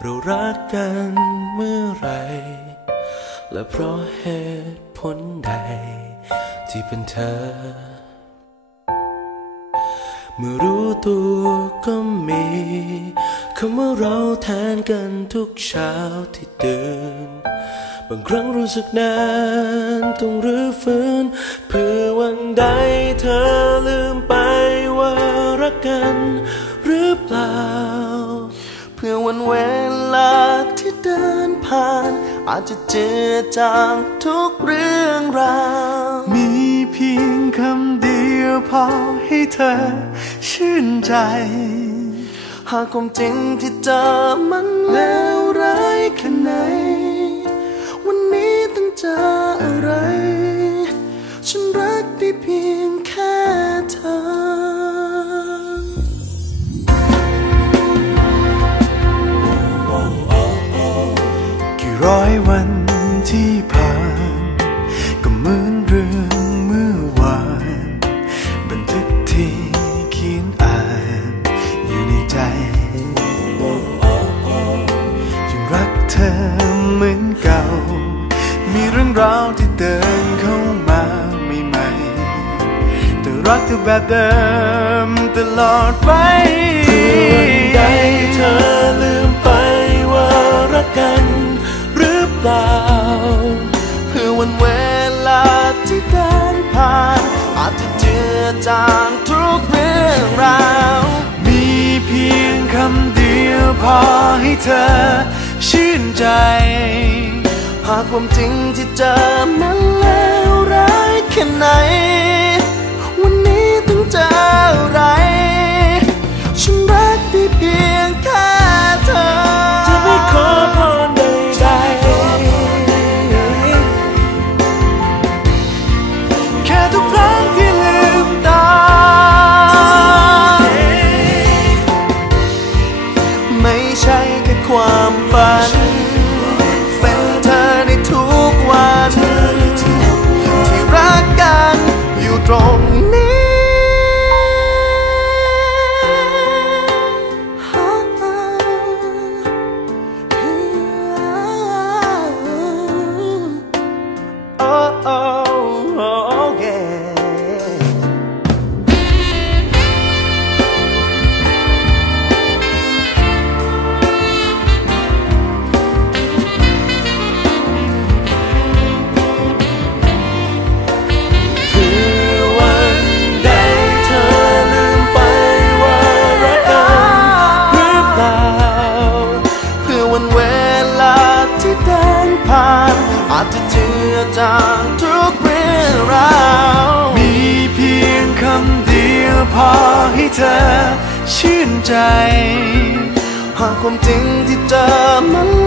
เรารักกันเมื่อไร และเพราะเหตุผลใด ที่เป็นเธอ เมื่อรู้ตัวก็มีคำว่าเราแทนกันทุกเช้าที่ตื่น บางครั้งรู้สึกนานต้องรื้อฟื้นเพื่อวันใดเธอลืมไปว่ารักกัน เวลาที่เดินผ่าน อาจจะเจอจางทุกเรื่องราว มีเพียงคำเดียวพอให้เธอชื่นใจ หากความจริงที่เจอมันเล รักเธอแบบเดิมตลอดไปวันใดเธอลืมไปว่ารักกัน หรือเปล่า เพื่อวันเวลาที่เดินผ่าน อาจจะเจือจางทุกเรื่องราว มีเพียงคำเดียวพอให้เธอชื่นใจ หากความจริงที่เจอมันเลวร้ายแค่ไหน เธอชื่นใจ หากความจริงที่เจอมัน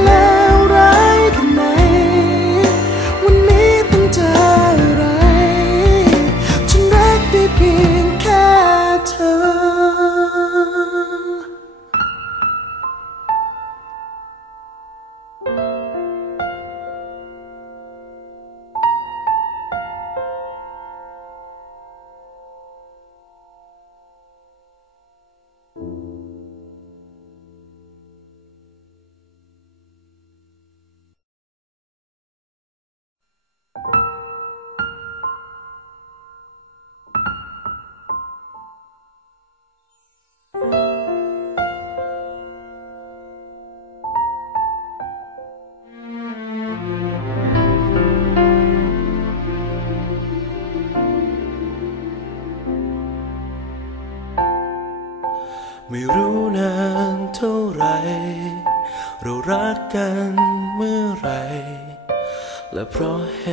และเพราะเห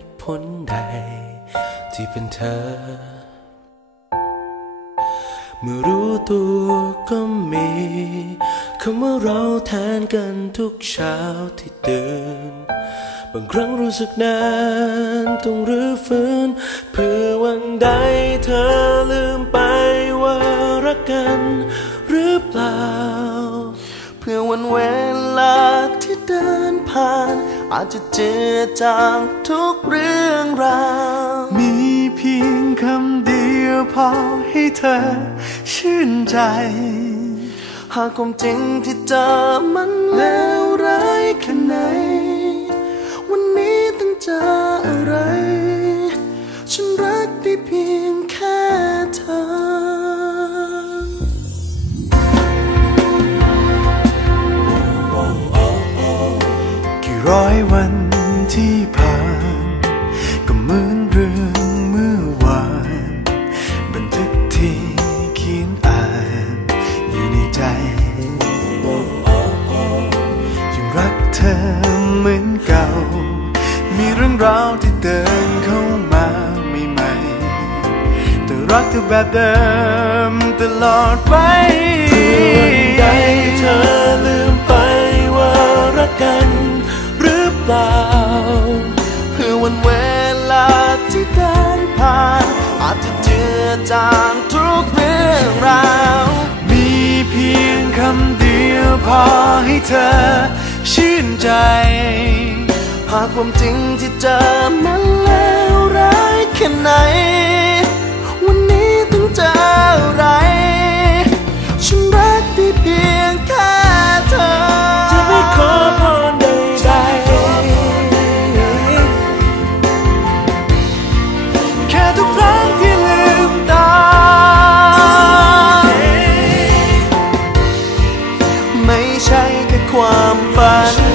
ตุผลใด ที่เป็นเธอ เมื่อรู้ตัวก็มีคำว่าเราแทนกันทุกเช้าที่ตื่น บางครั้งรู้สึกนานต้องรื้อฟื้นเพื่อวันใดเธอลืมไปว่ารักกันหรือเปล่า เพื่อวันเวลาที่เดินผ่าน อาจจะ เจือจางทุกเรื่องราว มีเพียงคำเดียวพอให้เธอชื่ชื่นใจ หากความจริงที่เจอมันเลวร้ายแค่ไหน วันนี้ต้องเจออะไร ฉันรักได้เพียงแค่เธอ ที่ผ่าน ก็เหมือนเรื่องเมื่อวาน บันทึกที่เขียนอ่าน อยู่ในใจ ยังรักเธอเหมือนเก่า มีเรื่องราวที่เดินเข้ามาใหม่ๆแต่รักเธอแบบเดิมตลอดไปใดเธอลืมไปว่ารักกัน ปล่า เพื่อวันเวลาที่เดินผ่าน อาจจะเจือจางทุกเรื่องราว มีเพียงคำเดียวพอให้เธอชื่นใจ หากความจริงที่เจอมันเลวร้ายแค่ไหน วันนี้ต้องเจออะไร ค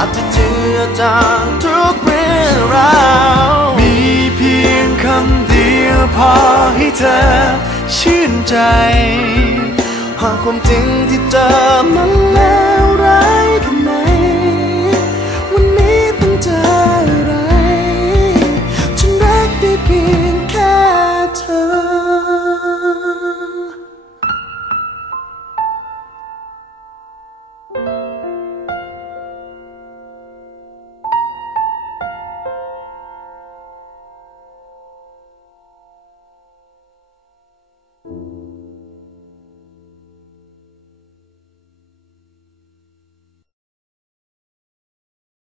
อาจจะเจือจางทุกเรื่องราวมีเพียงคำเดียวพอให้เธอชื่นใจ หากความจริงที่เจอมันแล